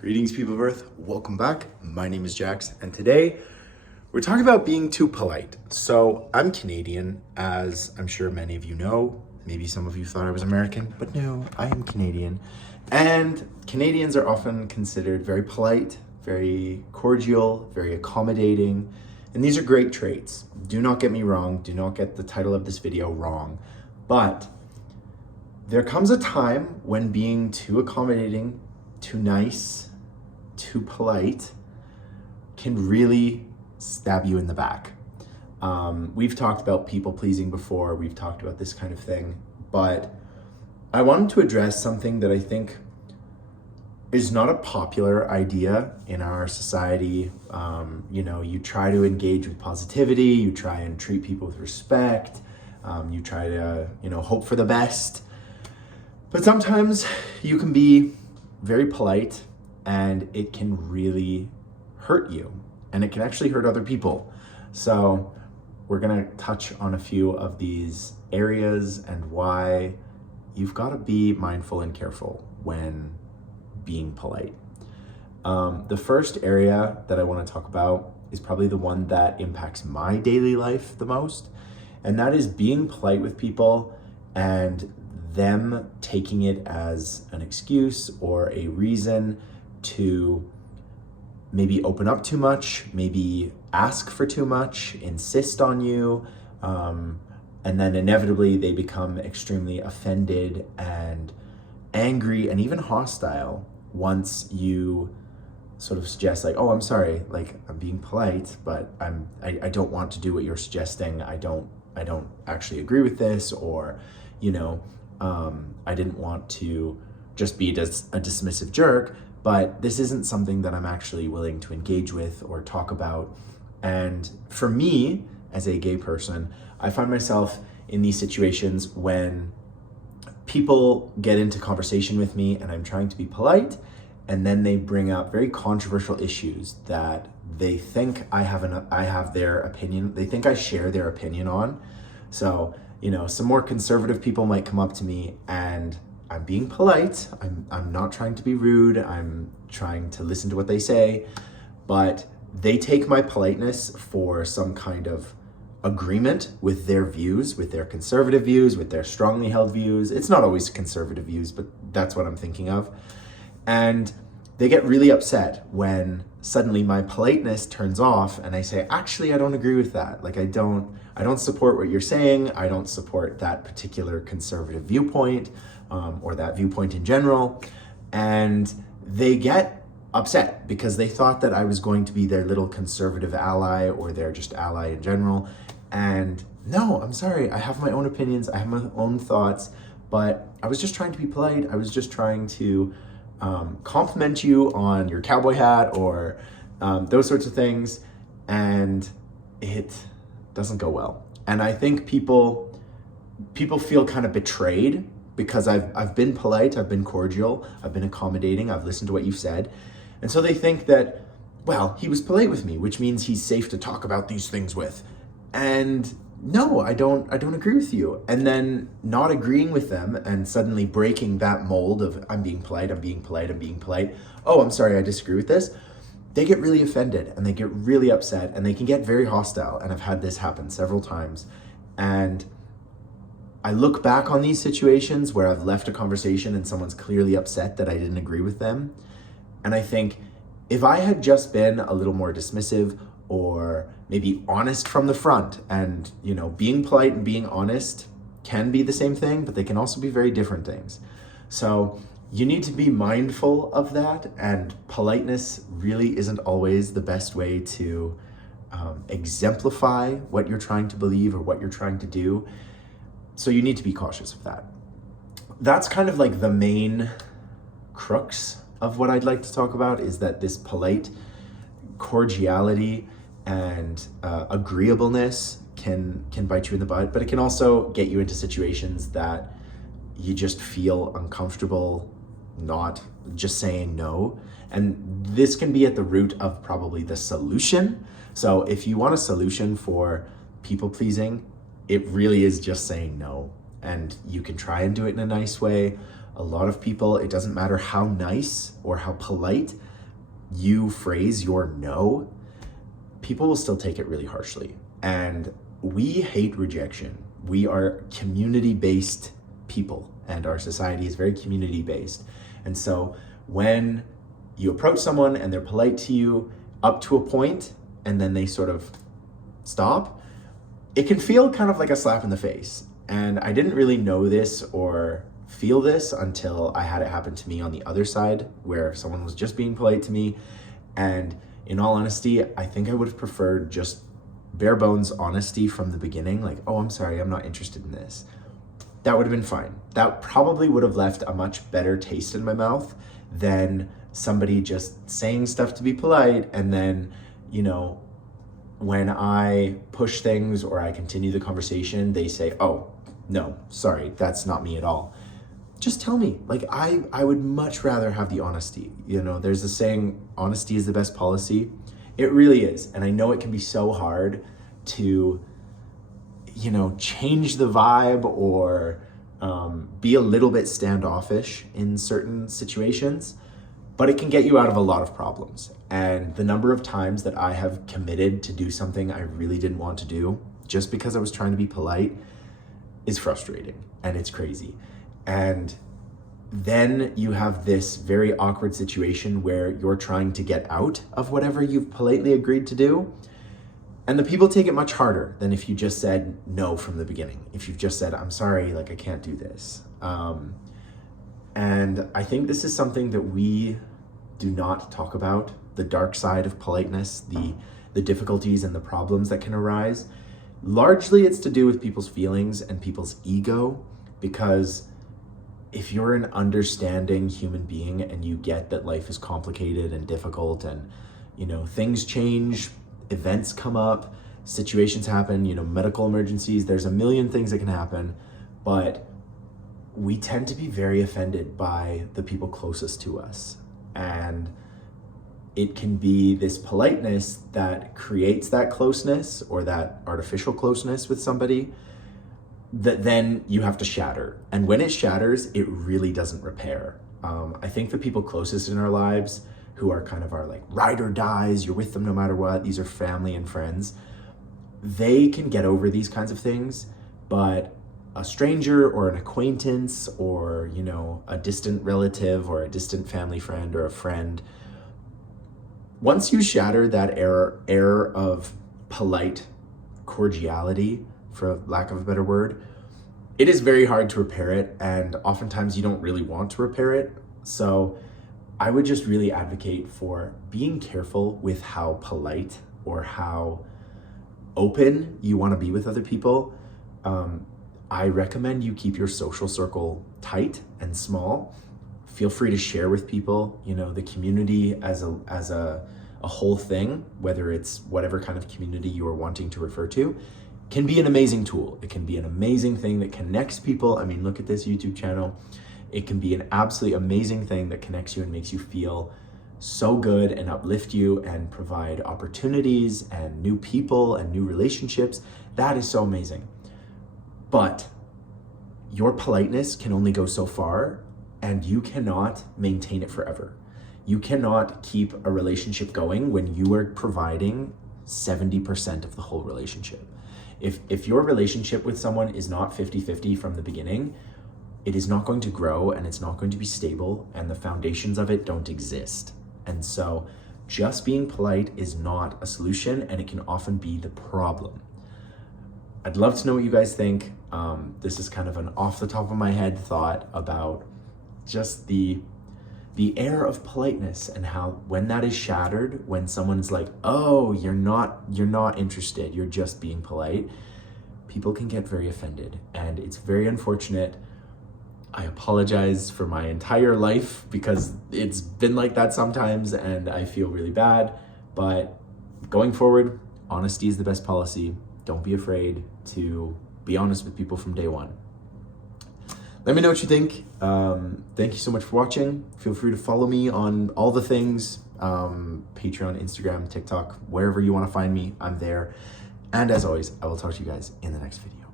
Greetings, people of Earth. Welcome back. My name is Jax, and today we're talking about being too polite. So I'm Canadian, as I'm sure many of you know. Maybe some of you thought I was American, but no, I am Canadian. And Canadians are often considered very polite, very cordial, very accommodating, and these are great traits. Do not get me wrong. Do not get the title of this video wrong. But there comes a time when being too accommodating, too nice, too polite can really stab you in the back. We've talked about people pleasing before, we've talked about this kind of thing, but I wanted to address something that I think is not a popular idea in our society. You try to engage with positivity, you try and treat people with respect, you try to, hope for the best. But sometimes you can be very polite and it can really hurt you, and it can actually hurt other people. So we're gonna touch on a few of these areas and why you've got to be mindful and careful when being polite. The first area that I want to talk about is probably the one that impacts my daily life the most, and that is being polite with people and them taking it as an excuse or a reason to maybe open up too much, maybe ask for too much, insist on you, and then inevitably they become extremely offended and angry and even hostile once you sort of suggest like, oh, I'm sorry, like I'm being polite, but I don't want to do what you're suggesting. I don't actually agree with this, or I didn't want to just be a dismissive jerk, but this isn't something that I'm actually willing to engage with or talk about. And for me, as a gay person, I find myself in these situations when people get into conversation with me and I'm trying to be polite, and then they bring up very controversial issues that they think I have their opinion, they think I share their opinion on. So, some more conservative people might come up to me and I'm being polite. I'm not trying to be rude. I'm trying to listen to what they say, but they take my politeness for some kind of agreement with their views, with their conservative views, with their strongly held views. It's not always conservative views, but that's what I'm thinking of. And they get really upset when suddenly my politeness turns off and I say, actually, I don't agree with that. Like, I don't support what you're saying. I don't support that particular conservative viewpoint, or that viewpoint in general. And they get upset because they thought that I was going to be their little conservative ally or their just ally in general. And no, I'm sorry. I have my own opinions. I have my own thoughts, but I was just trying to be polite. I was just trying to compliment you on your cowboy hat or those sorts of things. And it doesn't go well. And I think people feel kind of betrayed because I've been polite, I've been cordial, I've been accommodating, I've listened to what you've said. And so they think that, well, he was polite with me, which means he's safe to talk about these things with. And no, I don't agree with you. And then not agreeing with them and suddenly breaking that mold of I'm being polite. Oh, I'm sorry, I disagree with this. They get really offended and they get really upset and they can get very hostile. And I've had this happen several times. And I look back on these situations where I've left a conversation and someone's clearly upset that I didn't agree with them. And I think if I had just been a little more dismissive or maybe honest from the front, and, being polite and being honest can be the same thing, but they can also be very different things. So you need to be mindful of that. And politeness really isn't always the best way to exemplify what you're trying to believe or what you're trying to do. So you need to be cautious of that. That's kind of like the main crux of what I'd like to talk about, is that this polite cordiality and agreeableness can bite you in the butt, but it can also get you into situations that you just feel uncomfortable not just saying no. And this can be at the root of probably the solution. So if you want a solution for people pleasing, it really is just saying no. And you can try and do it in a nice way. A lot of people, it doesn't matter how nice or how polite you phrase your no, people will still take it really harshly. And we hate rejection. We are community-based people, and our society is very community-based. And so when you approach someone and they're polite to you up to a point, and then they sort of stop, it can feel kind of like a slap in the face. And I didn't really know this or feel this until I had it happen to me on the other side, where someone was just being polite to me. And in all honesty, I think I would have preferred just bare bones honesty from the beginning, like, oh, I'm sorry, I'm not interested in this. That would have been fine. That probably would have left a much better taste in my mouth than somebody just saying stuff to be polite, and then, you know, when I push things or I continue the conversation, they say, oh, no, sorry, that's not me at all. Just tell me. Like, I would much rather have the honesty. You know, there's a saying, honesty is the best policy. It really is. And I know it can be so hard to, you know, change the vibe or be a little bit standoffish in certain situations, but it can get you out of a lot of problems. And the number of times that I have committed to do something I really didn't want to do just because I was trying to be polite is frustrating, and it's crazy. And then you have this very awkward situation where you're trying to get out of whatever you've politely agreed to do. And the people take it much harder than if you just said no from the beginning. If you've just said, I'm sorry, like, I can't do this. And I think this is something that we do not talk about, the dark side of politeness, the difficulties and the problems that can arise. Largely it's to do with people's feelings and people's ego, because if you're an understanding human being and you get that life is complicated and difficult and, you know, things change, events come up, situations happen, you know, medical emergencies, there's a million things that can happen, but we tend to be very offended by the people closest to us. And it can be this politeness that creates that closeness or that artificial closeness with somebody that then you have to shatter. And when it shatters, it really doesn't repair. I think the people closest in our lives, who are kind of our like ride or dies, you're with them no matter what, these are family and friends, they can get over these kinds of things, but a stranger or an acquaintance or, you know, a distant relative or a distant family friend or a friend, once you shatter that air of polite cordiality, for lack of a better word, it is very hard to repair it, and oftentimes you don't really want to repair it. So I would just really advocate for being careful with how polite or how open you want to be with other people. I recommend you keep your social circle tight and small. Feel free to share with people, you know, the community as a whole thing, whether it's whatever kind of community you are wanting to refer to, can be an amazing tool. It can be an amazing thing that connects people. I mean, look at this YouTube channel. It can be an absolutely amazing thing that connects you and makes you feel so good and uplift you and provide opportunities and new people and new relationships. That is so amazing. But your politeness can only go so far, and you cannot maintain it forever. You cannot keep a relationship going when you are providing 70% of the whole relationship. If your relationship with someone is not 50-50 from the beginning, it is not going to grow and it's not going to be stable, and the foundations of it don't exist. And so just being polite is not a solution, and it can often be the problem. I'd love to know what you guys think. This is kind of an off the top of my head thought about just the air of politeness and how when that is shattered, when someone's like, oh, you're not interested, you're just being polite, people can get very offended, and it's very unfortunate. I apologize for my entire life because it's been like that sometimes and I feel really bad, but going forward, honesty is the best policy. Don't be afraid to be honest with people from day one. Let me know what you think. Thank you so much for watching. Feel free to follow me on all the things, Patreon, Instagram, TikTok, wherever you want to find me, I'm there. And as always, I will talk to you guys in the next video.